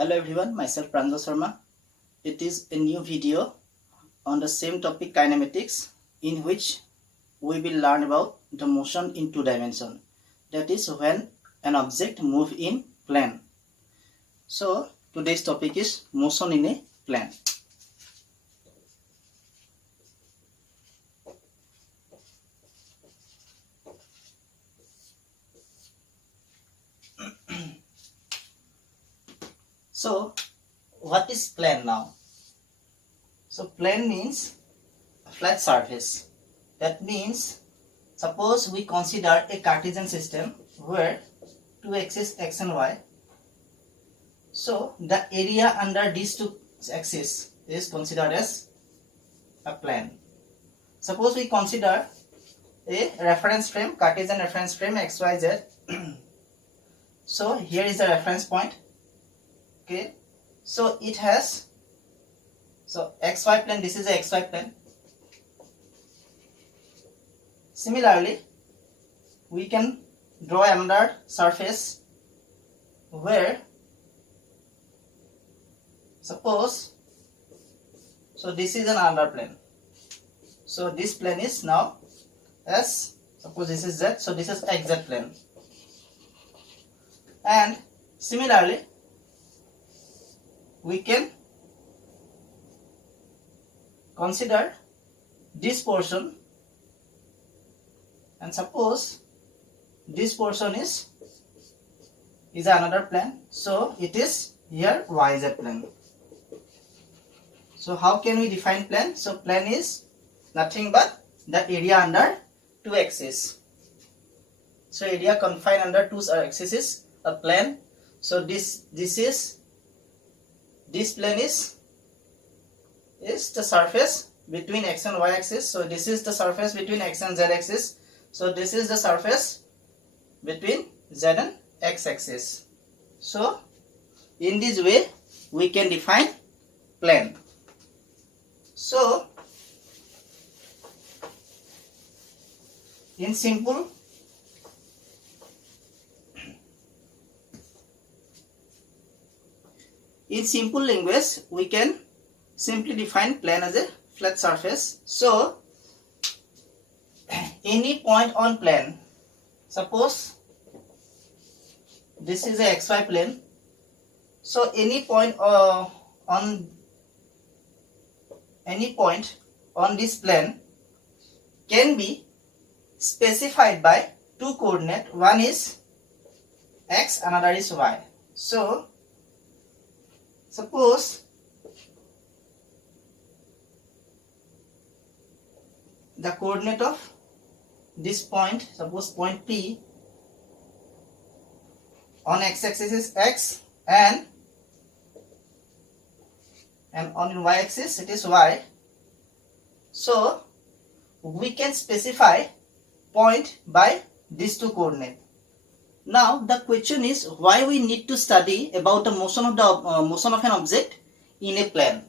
Hello everyone, myself Pranjal Sharma. It is a new video on the same topic kinematics, in which we will learn about the motion in two dimension. That is when an object move in plane. So today's topic is motion in a plane. So what is plane now? So plane means a flat surface. That means suppose we consider a Cartesian system where two axes x and y. So the area under these two axes is considered as a plane. Suppose we consider a reference frame, Cartesian reference frame xyz. So here is the reference point. Okay, so it has xy plane. This is a xy plane. Similarly, we can draw another surface where suppose this is another plane. So this plane is now S. Suppose this is Z. So this is xz plane. And similarly, we can consider this portion, and suppose this portion is another plane. So it is here yz plane. So how can we define plane? So plane is nothing but the area under two axes. So area confined under two axes is a plane. So this plane is the surface between x and y axis. So this is the surface between x and z axis. So this is the surface between z and x axis. So in this way we can define plane. So in simple language, we can simply define plane as a flat surface. So any point on plane, suppose this is a xy plane. So any point on this plane can be specified by two coordinates. One is x, another is y. So suppose the coordinate of this point, suppose point P, on x-axis is x, and on y-axis it is y. So we can specify point by these two coordinates. Now the question is, why we need to study about the motion of an object in a plane?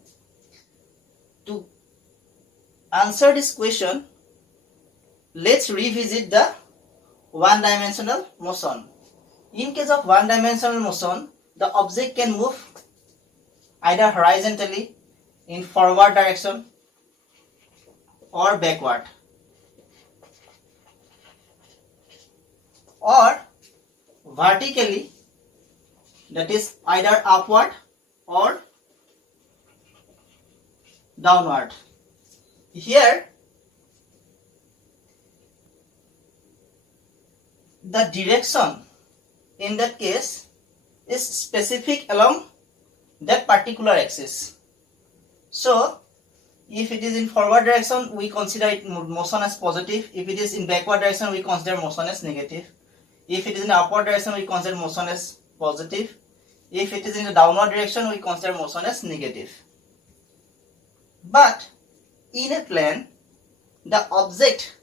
To answer this question, let's revisit the one-dimensional motion. In case of one-dimensional motion, the object can move either horizontally in forward direction or backward, or vertically, that is either upward or downward. Here the direction in that case is specific along that particular axis. So if it is in forward direction, we consider it motion as positive. If it is in backward direction, we consider motion as negative. If it is in upward direction, we consider motion as positive. If it is in the downward direction, we consider motion as negative. But in a plane, the object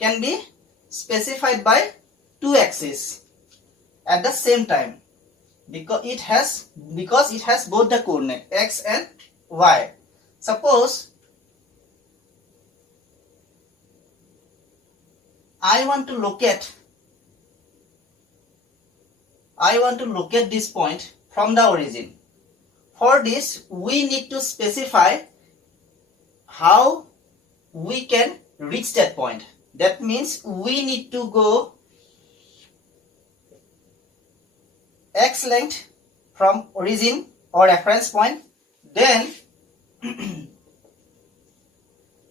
can be specified by two axes at the same time, because it has both the coordinate x and y. Suppose I want to locate this point from the origin. for this we need to specify how we can reach that point. That means we need to go x length from origin or reference point, then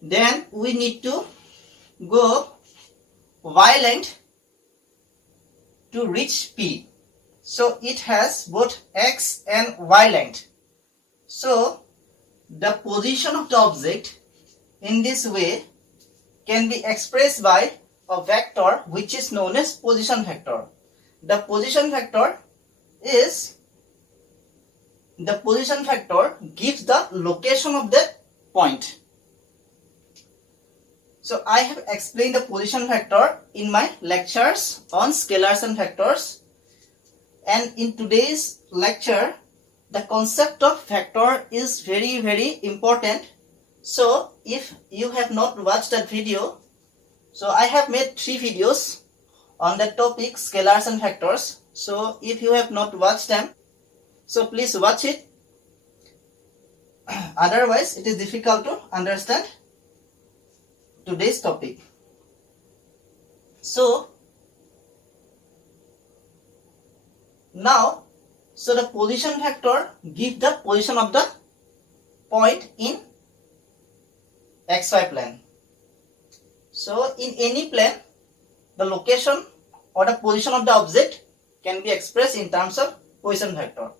then we need to go y length to reach P. So it has both x and y length. So the position of the object in this way can be expressed by a vector which is known as position vector. The position vector gives the location of that point. So I have explained the position vector in my lectures on scalars and vectors, and in today's lecture the concept of vector is very important. So if you have not watched that video, so I have made 3 videos on that topic, scalars and vectors. So if you have not watched them, so please watch it. Otherwise it is difficult to understand today's topic. So now, so the position vector gives the position of the point in xy plane. So in any plane, the location or the position of the object can be expressed in terms of position vector.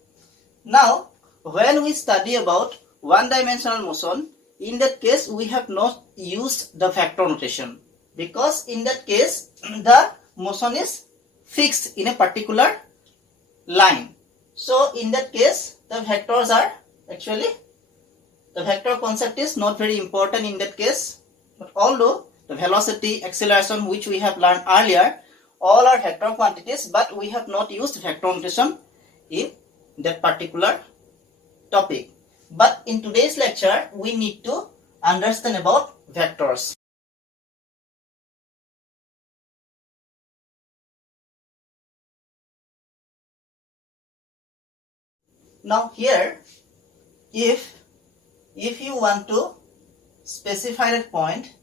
Now, when we study about one-dimensional motion, in that case we have not used the vector notation, because in that case the motion is fixed in a particular line. So in that case the vectors are actually, the vector concept is not very important in that case. But although the velocity, acceleration which we have learned earlier, all are vector quantities, but we have not used vector notation in that particular topic. But in today's lecture we need to understand about vectors. Now here, if you want to specify that point,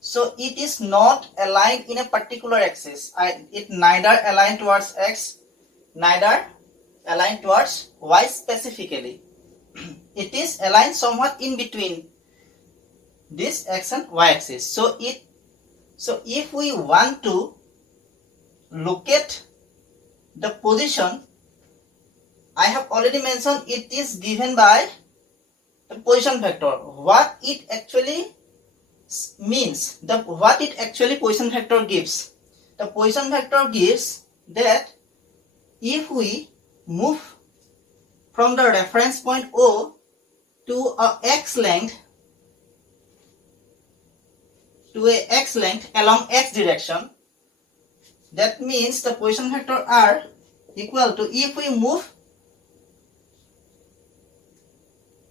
so it is not aligned in a particular axis. It neither aligned towards x, neither aligned towards y specifically. It is aligned somewhat in between this x and y axis. So if we want to locate the position, I have already mentioned it is given by the position vector. What it actually means, what it actually position vector gives. The position vector gives that if we move from the reference point O to a x length along x direction, that means the position vector R equal to, if we move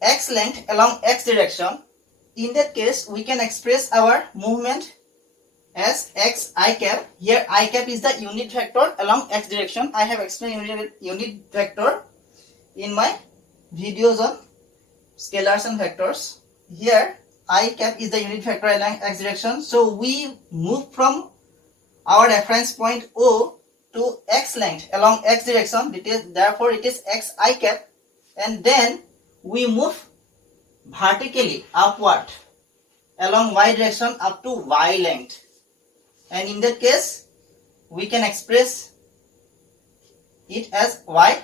x length along x direction, in that case we can express our movement as x I cap. Here I cap is the unit vector along x direction. I have explained unit vector in my videos on scalars and vectors. Here I cap is the unit vector along x direction. So we move from our reference point O to x length along x direction. Therefore it is x I cap, and then we move vertically upward along y direction up to y length, and in that case we can express it as y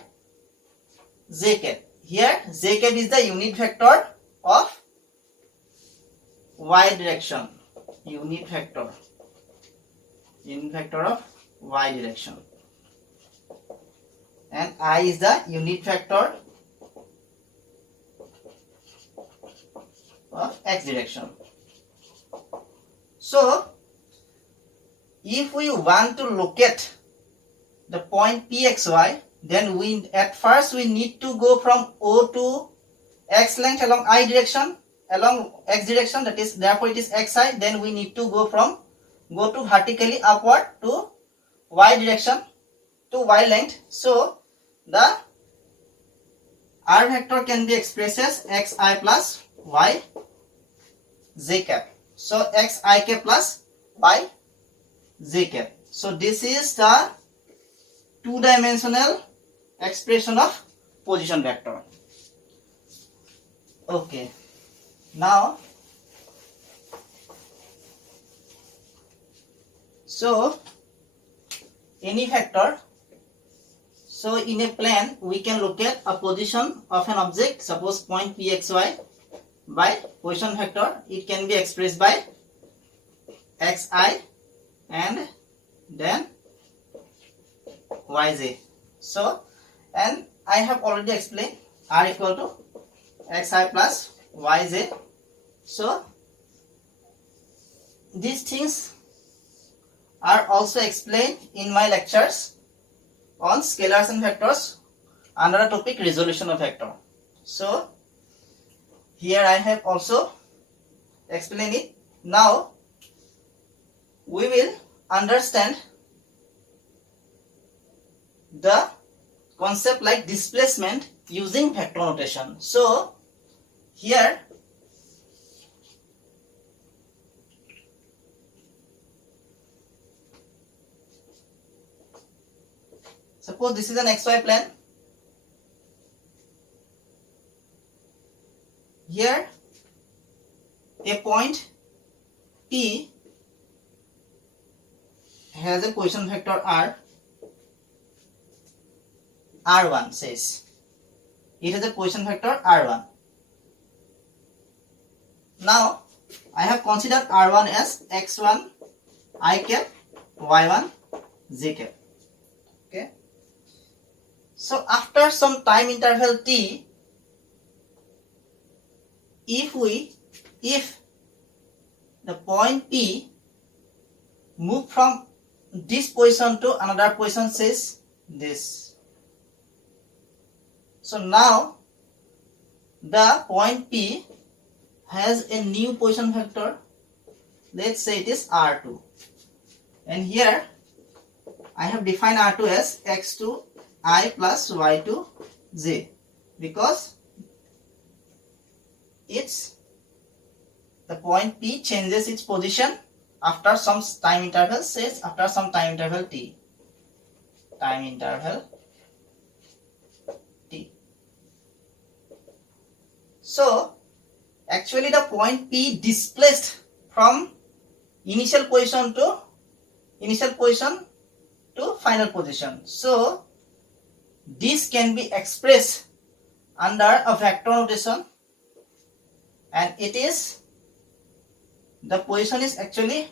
j cap. Here j cap is the unit vector of y direction, unit vector of y direction, and I is the unit vector of x direction. So if we want to locate the point pxy, then at first we need to go from O to x length along I direction, along x direction, that is, therefore it is xi. Then we need to go to vertically upward to y direction to y length. So the R vector can be expressed as xi plus y j cap. So xi k plus y j cap. So this is the two-dimensional expression of position vector. Okay. Now, so any vector. So in a plane, we can locate a position of an object, suppose point pxy, by position vector. It can be expressed by xi and then yj. So, and I have already explained r equal to xi plus yj. So, these things are also explained in my lectures on scalars and vectors under the topic resolution of vector. So, here I have also explained it. Now, we will understand the concept like displacement using vector notation. So, here suppose this is an xy plane. Here a point P has a position vector r. R1 says it has a position vector r1. Now I have considered r1 as x1 I cap, y1 j cap. Okay. So after some time interval t, if the point P move from this position to another position, says this. So now the point P has a new position vector. Let's say it is r2, and here I have defined r2 as x2 I plus y2 j, because the point P changes its position after some time interval, says after some time interval t. So actually the point P displaced from initial position to final position. So this can be expressed under a vector notation, and it is the position is actually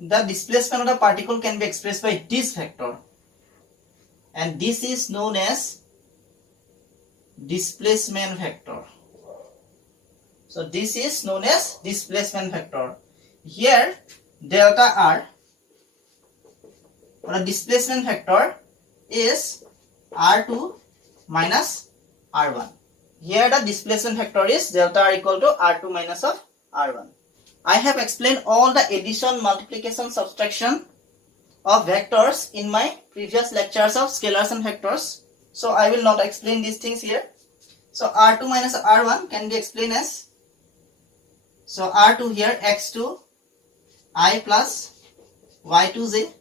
the displacement of the particle can be expressed by this vector, and this is known as displacement vector. So this is known as displacement vector. Here delta r, or the displacement vector, is r2 minus r1. Here the displacement vector is delta r equal to r2 minus of r1. I have explained all the addition, multiplication, subtraction of vectors in my previous lectures of scalars and vectors. So I will not explain these things here. So r2 minus r1 can be explained as, so r2 here x2 I plus y2j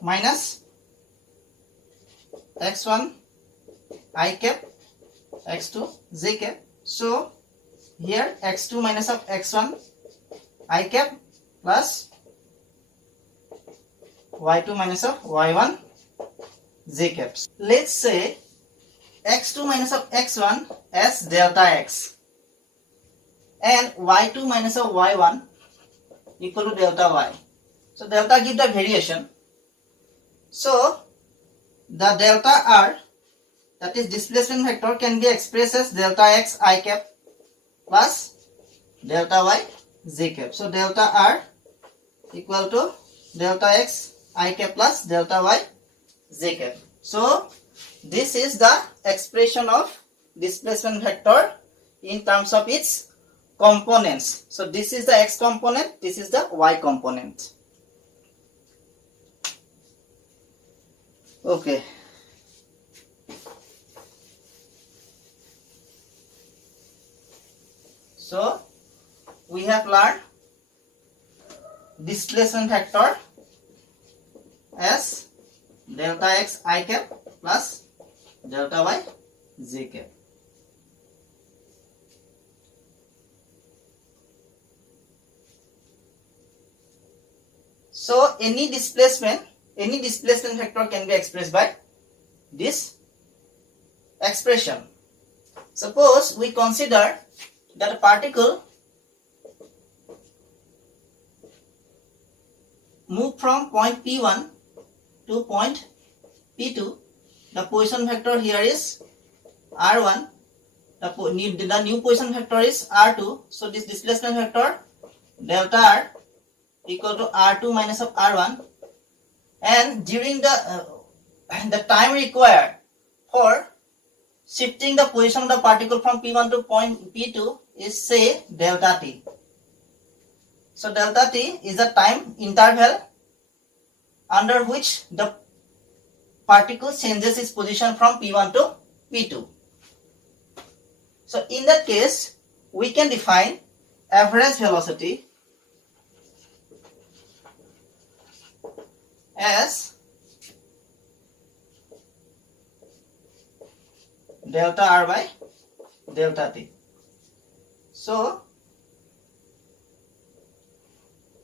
minus x1 I cap x2 j cap. So here x2 minus of x1 I cap plus y2 minus of y1 j caps. Let's say x2 minus of x1 as delta x and y2 minus of y1 equal to delta y. So delta give the variation. So the delta r, that is displacement vector, can be expressed as delta x I cap plus delta y j cap. So delta r equal to delta x I cap plus delta y j cap. So this is the expression of displacement vector in terms of its components. So this is the x component, this is the y component. Okay. have learned displacement vector as delta x I cap plus delta y j cap. So any displacement vector can be expressed by this expression. Suppose we consider that a particle move from point P1 to point P2. The position vector here is R1. The new position vector is R2. So this displacement vector delta R equal to R2 minus of R1. And during the time required for shifting the position of the particle from P1 to point P2 is, say, delta t. So delta t is the time interval under which the particle changes its position from P1 to P2. So in that case, we can define average velocity as delta r by delta t. So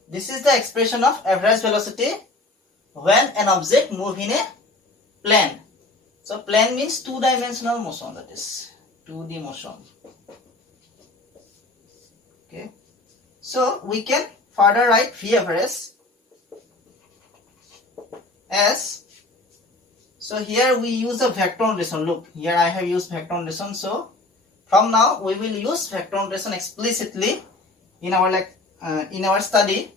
this is the expression of average velocity when an object moves in a plane. So plane means two-dimensional motion, that is 2D motion. Okay. So we can further write V average as, so here we use a vector notation. Look, here I have used vector notation. So from now we will use vector notation explicitly in our study.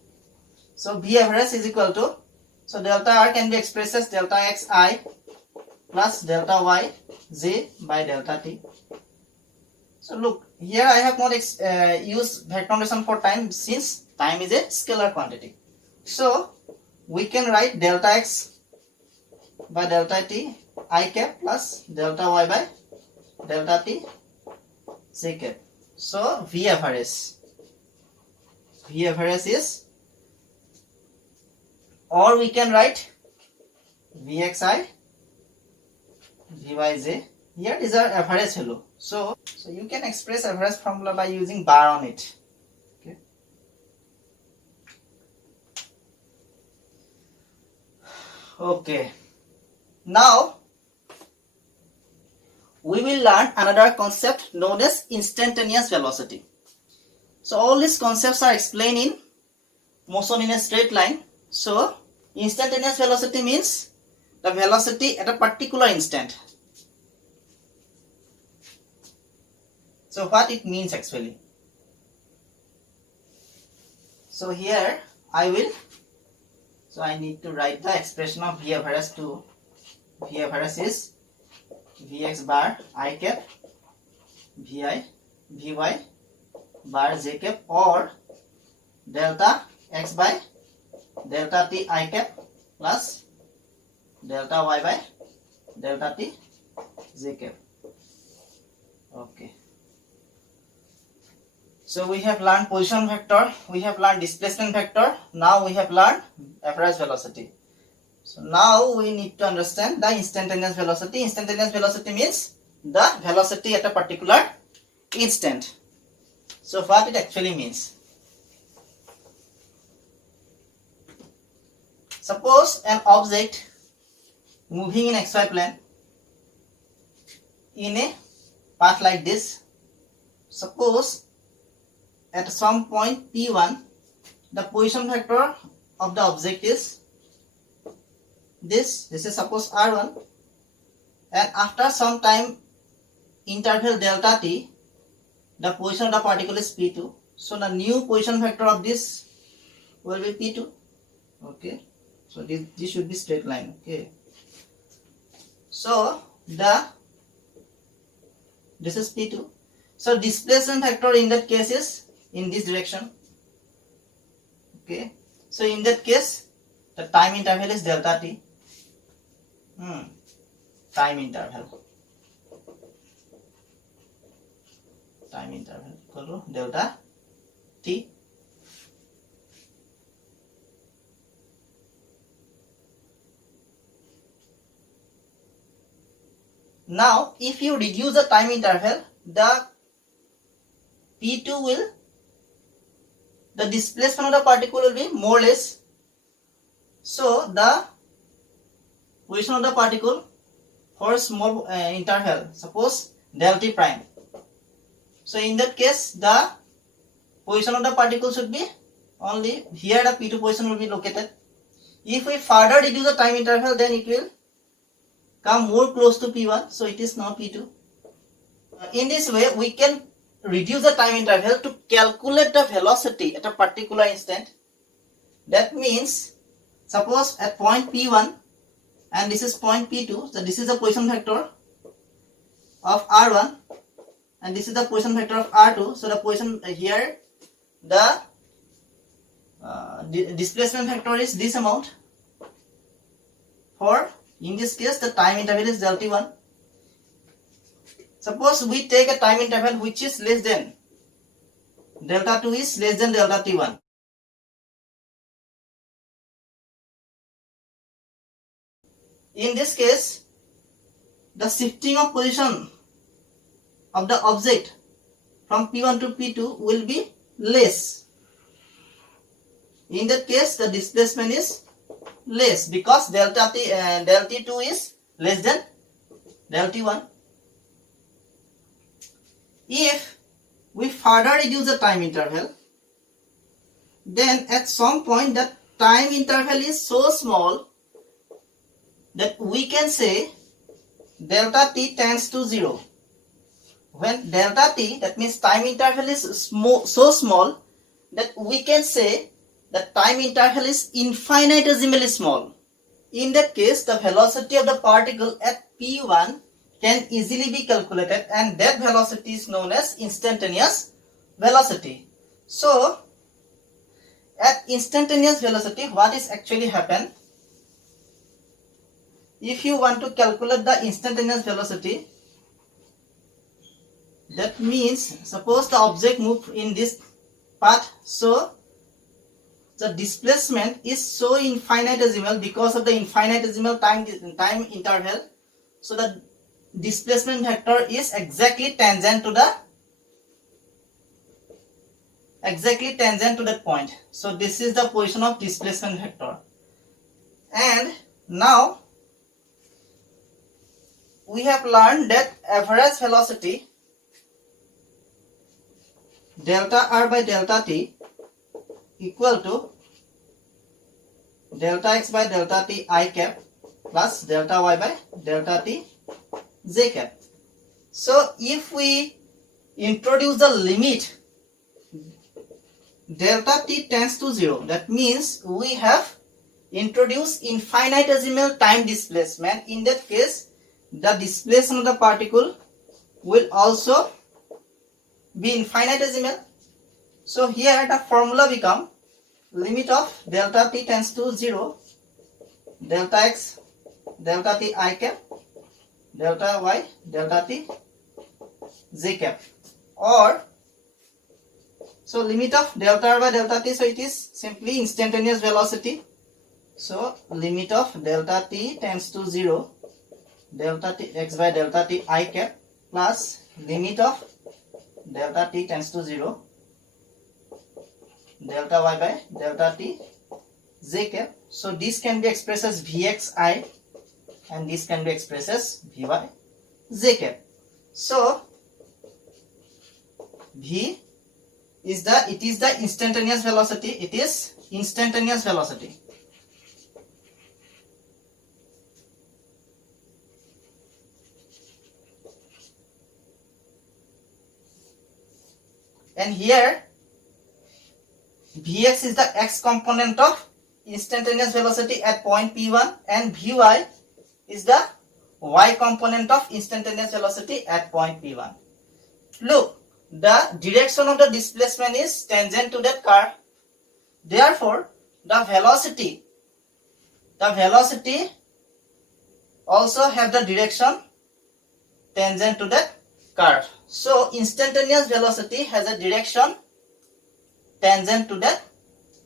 So V average is equal to, so delta r can be expressed as delta x I plus delta y j by delta t. So look, here I have not used vector notation for time, since time is a scalar quantity. So we can write delta x by delta t I cap plus delta y by delta t j cap. So V average is, or we can write Vxi Vyj. Here these are average value. So you can express average formula by using bar on it. Okay. Okay. Now we will learn another concept known as instantaneous velocity. So all these concepts are explained in motion in a straight line. So instantaneous velocity means the velocity at a particular instant. So what it means actually? So here I need to write the expression of V average too. V average is Vx bar I cap Vi Vy bar j cap, or delta x by delta t I cap plus delta y by delta t j cap. Okay. So we have learned position vector, we have learned displacement vector, now we have learned average velocity. So now we need to understand the instantaneous velocity. Instantaneous velocity means the velocity at a particular instant. So what it actually means? Suppose an object moving in xy plane in a path like this. Suppose at some point P1 the position vector of the object is this is suppose R1, and after some time interval delta t the position of the particle is P2. So the new position vector of this will be P2. Okay. So this should be straight line. Okay. So this is P2. So displacement vector in that case is in this direction. Okay. So in that case the time interval is delta t. Time interval equal to delta t. Now, if you reduce the time interval, the displacement of the particle will be more or less. So, the position of the particle for small interval, suppose del t prime. So, in that case, the position of the particle should be only here, the P2 position will be located. If we further reduce the time interval, then it will come more close to P1, so it is now P2. In this way, we can reduce the time interval to calculate the velocity at a particular instant. That means, suppose at point P1 and this is point P2, so this is the position vector of R1 and this is the position vector of R2. So the position here, the displacement vector is this amount. For in this case, the time interval is del t1. Suppose we take a time interval which is less than delta 2 is less than delta t1. In this case, the shifting of position of the object from P1 to P2 will be less. In that case, the displacement is less because del t2 is less than del t1. If we further reduce the time interval, then at some point the time interval is so small that we can say delta t tends to 0. When delta t, that means time interval is so small that we can say the time interval is infinitesimally small. In that case, the velocity of the particle at P1 can easily be calculated, and that velocity is known as instantaneous velocity. So, at instantaneous velocity, what is actually happen? If you want to calculate the instantaneous velocity, that means suppose the object moved in this path, so the displacement is so infinitesimal because of the infinitesimal time interval. So the displacement vector is exactly tangent to that point. So this is the position of displacement vector. And now we have learned that average velocity delta r by delta t equal to delta x by delta t I cap plus delta y by delta t j cap. So if we introduce the limit delta t tends to 0, that means we have introduced infinitesimal time displacement. In that case, the displacement of the particle will also be infinitesimal. So here the formula become limit of delta t tends to 0, delta x, delta t I cap, delta y, delta t j cap, or so limit of delta r by delta t, so it is simply instantaneous velocity. So limit of delta t tends to 0, delta t x by delta t I cap plus limit of delta t tends to 0, delta y by delta t j cap. So this can be expressed as vxi and this can be expressed as vy j cap. So v is the instantaneous velocity. It is instantaneous velocity. And here Vx is the x component of instantaneous velocity at point P1 and Vy is the y component of instantaneous velocity at point P1. Look, the direction of the displacement is tangent to that curve. Therefore, the velocity also have the direction tangent to that curve. So, instantaneous velocity has a direction tangent to that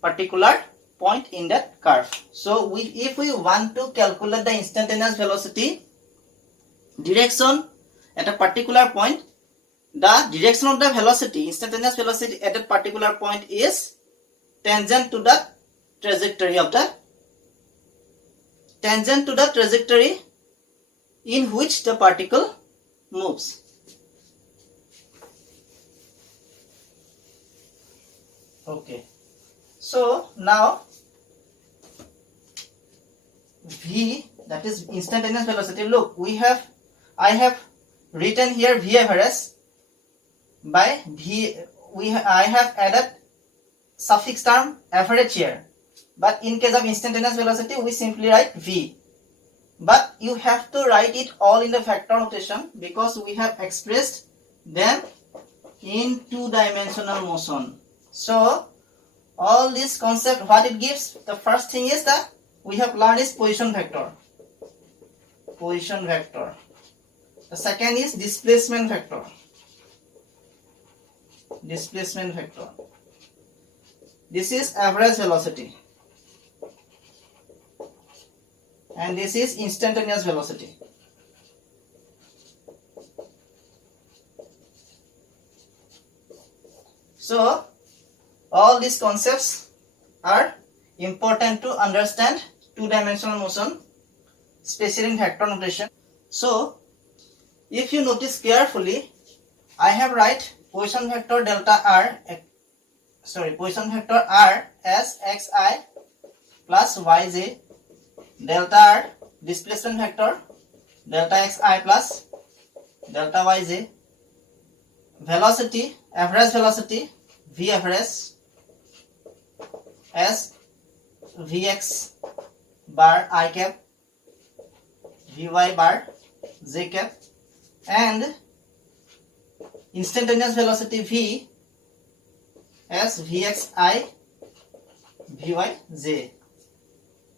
particular point in that curve. So if we want to calculate the instantaneous velocity, direction at a particular point, the direction of the velocity, instantaneous velocity at a particular point is tangent to the trajectory in which the particle moves. Okay, so now v, that is instantaneous velocity. Look, I have written here v average by v. I have added suffix term average here, but in case of instantaneous velocity we simply write v. But you have to write it all in the vector notation because we have expressed them in two-dimensional motion. So all this concept, what it gives, the first thing is that we have learned is position vector. The second is displacement vector. This is average velocity. And this is instantaneous velocity. So all these concepts are important to understand two-dimensional motion, especially in vector notation. So if you notice carefully, I have write position vector r as xi plus yj, delta r displacement vector delta xi plus delta yj, velocity, average velocity v average as vx bar I cap, vy bar j cap, and instantaneous velocity v as vxi vyj.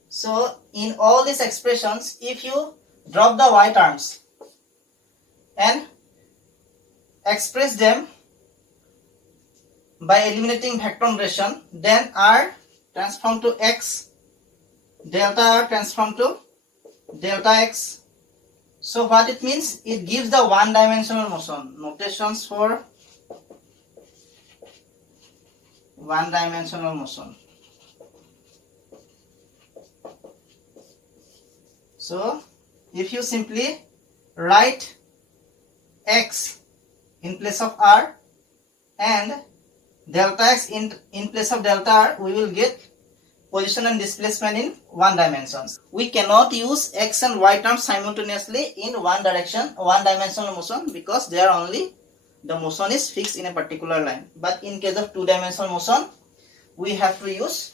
So in all these expressions, if you drop the y terms and express them by eliminating vector notation, then r transform to x, delta r transform to delta x. So what it means, it gives the one-dimensional motion. Notations for one-dimensional motion. So if you simply write x in place of r and delta x in place of delta r, we will get position and displacement in one dimension. We cannot use x and y terms simultaneously in one direction, one dimensional motion, because they are only, the motion is fixed in a particular line. But in case of two-dimensional motion, we have to use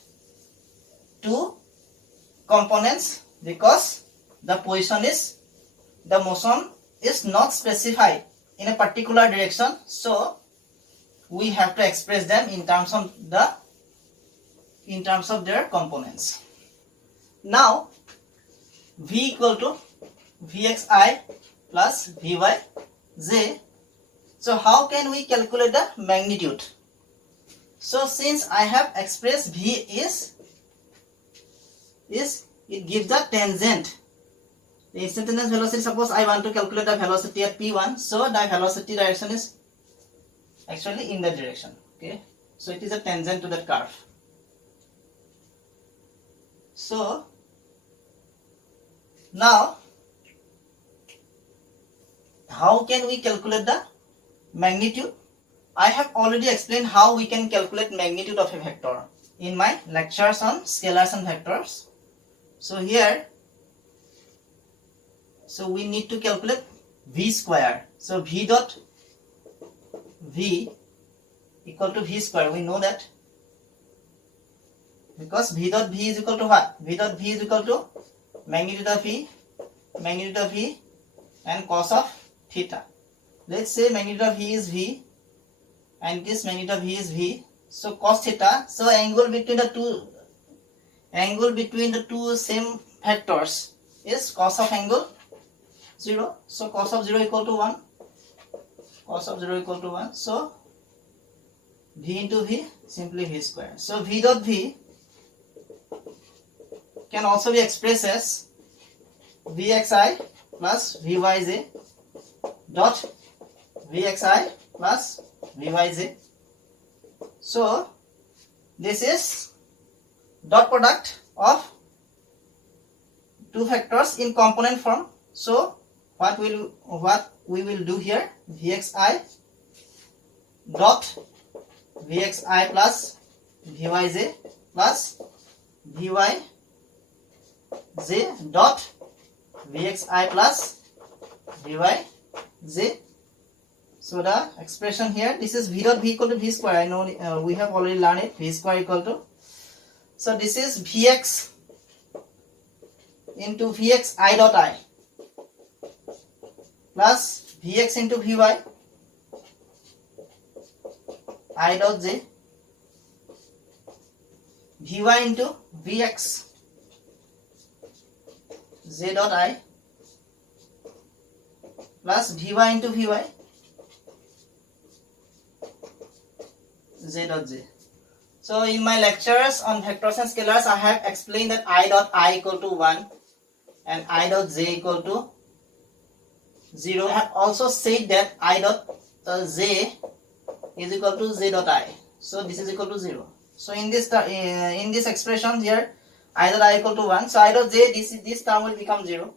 two components because the motion is not specified in a particular direction. So we have to express them in terms of their components. Now v equal to vxi plus vyj. So how can we calculate the magnitude? So since I have expressed v is it gives the tangent. The instantaneous velocity, suppose I want to calculate the velocity at p1, so the velocity direction is actually in that direction. Okay, so it is a tangent to that curve. So now how can we calculate the magnitude? I have already explained how we can calculate magnitude of a vector in my lectures on scalars and vectors. So here, so we need to calculate v square. So v dot v equal to v square. We know that because v dot v is equal to what? V dot v is equal to magnitude of v and cos of theta. Let's say magnitude of v is v and this magnitude of v is v. So cos theta. So angle between the two same vectors is cos of angle 0. So cos of 0 equal to 1. Cos of 0 equal to 1. So v into v, simply v square. So v dot v can also be expressed as vxi plus vyj dot Vxi plus Vyj. So this is dot product of two vectors in component form. So what we will do here, Vxi dot Vxi plus Vyj plus Vyj dot Vxi plus Vyj. So the expression here, this is V dot V equal to V square. I know we have already learned it. V square equal to, so this is Vx into Vx I dot I plus Vx into Vy I dot j, Vy into Vx j dot I plus Vy into Vy j dot j. So in my lectures on vectors and scalars, I have explained that I dot I equal to 1 and I dot j equal to 0. I have also said that I dot j is equal to j dot I. So this is equal to 0. So in this expression here, I dot I equal to 1. So I dot j, this term will become 0.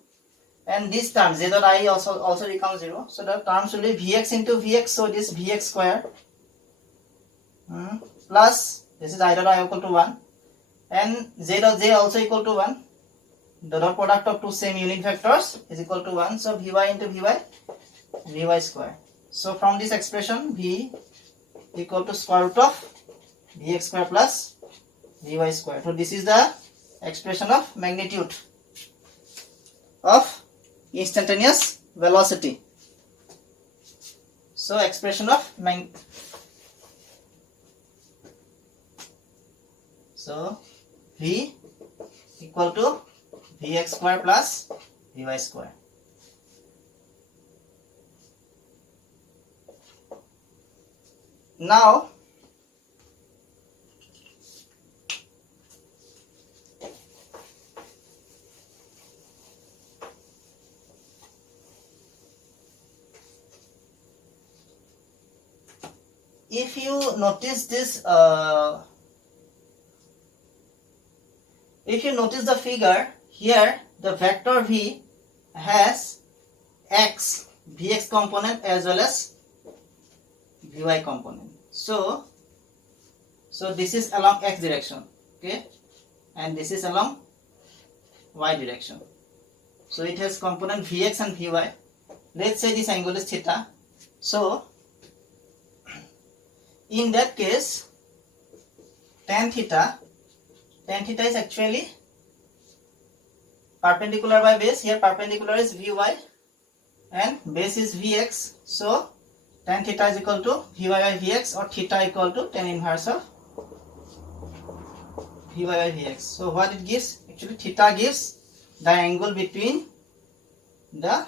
And this term j dot I also becomes 0. So the terms will be Vx into Vx. So this Vx square plus this is I dot I equal to 1 and j dot j also equal to 1. The dot product of two same unit vectors is equal to 1. So Vy into Vy square. So from this expression, V equal to square root of Vx square plus Vy square. So this is the expression of magnitude of instantaneous velocity. So expression of so V equal to Vx square plus Vy square. Now if you notice this, if you notice the figure here, the vector V has x Vx component as well as Vy component. So this is along x direction, okay, and this is along y direction. So it has component Vx and Vy. Let's say this angle is theta. So in that case, tan theta is actually perpendicular by base. Here perpendicular is Vy and base is Vx. So tan theta is equal to Vy by Vx, or theta equal to tan inverse of Vy by Vx. So what it gives? Actually theta gives the angle between the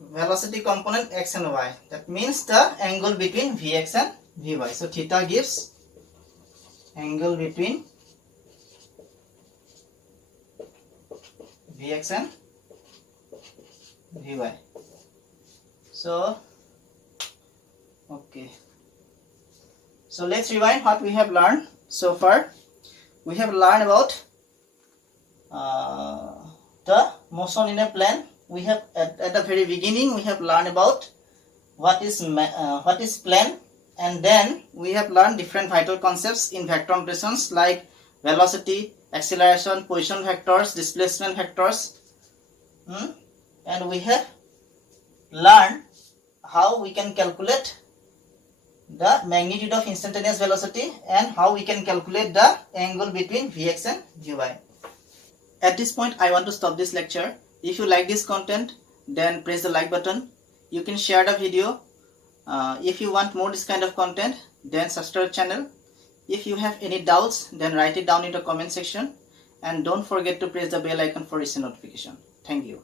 velocity component x and y. That means the angle between Vx and Vy. So theta gives angle between Vx and Vy. So okay, so let's rewind what we have learned so far. We have learned about the motion in a plane. We have at the very beginning we have learned about what is plane, and then we have learned different vital concepts in vector notations like velocity, acceleration, position vectors, displacement vectors, and we have learned how we can calculate the magnitude of instantaneous velocity and how we can calculate the angle between Vx and Vy. At this point I want to stop this lecture. If you like this content, then press the like button. You can share the video. If you want more this kind of content, then subscribe channel. If you have any doubts, then write it down in the comment section, and don't forget to press the bell icon for recent notification. Thank you.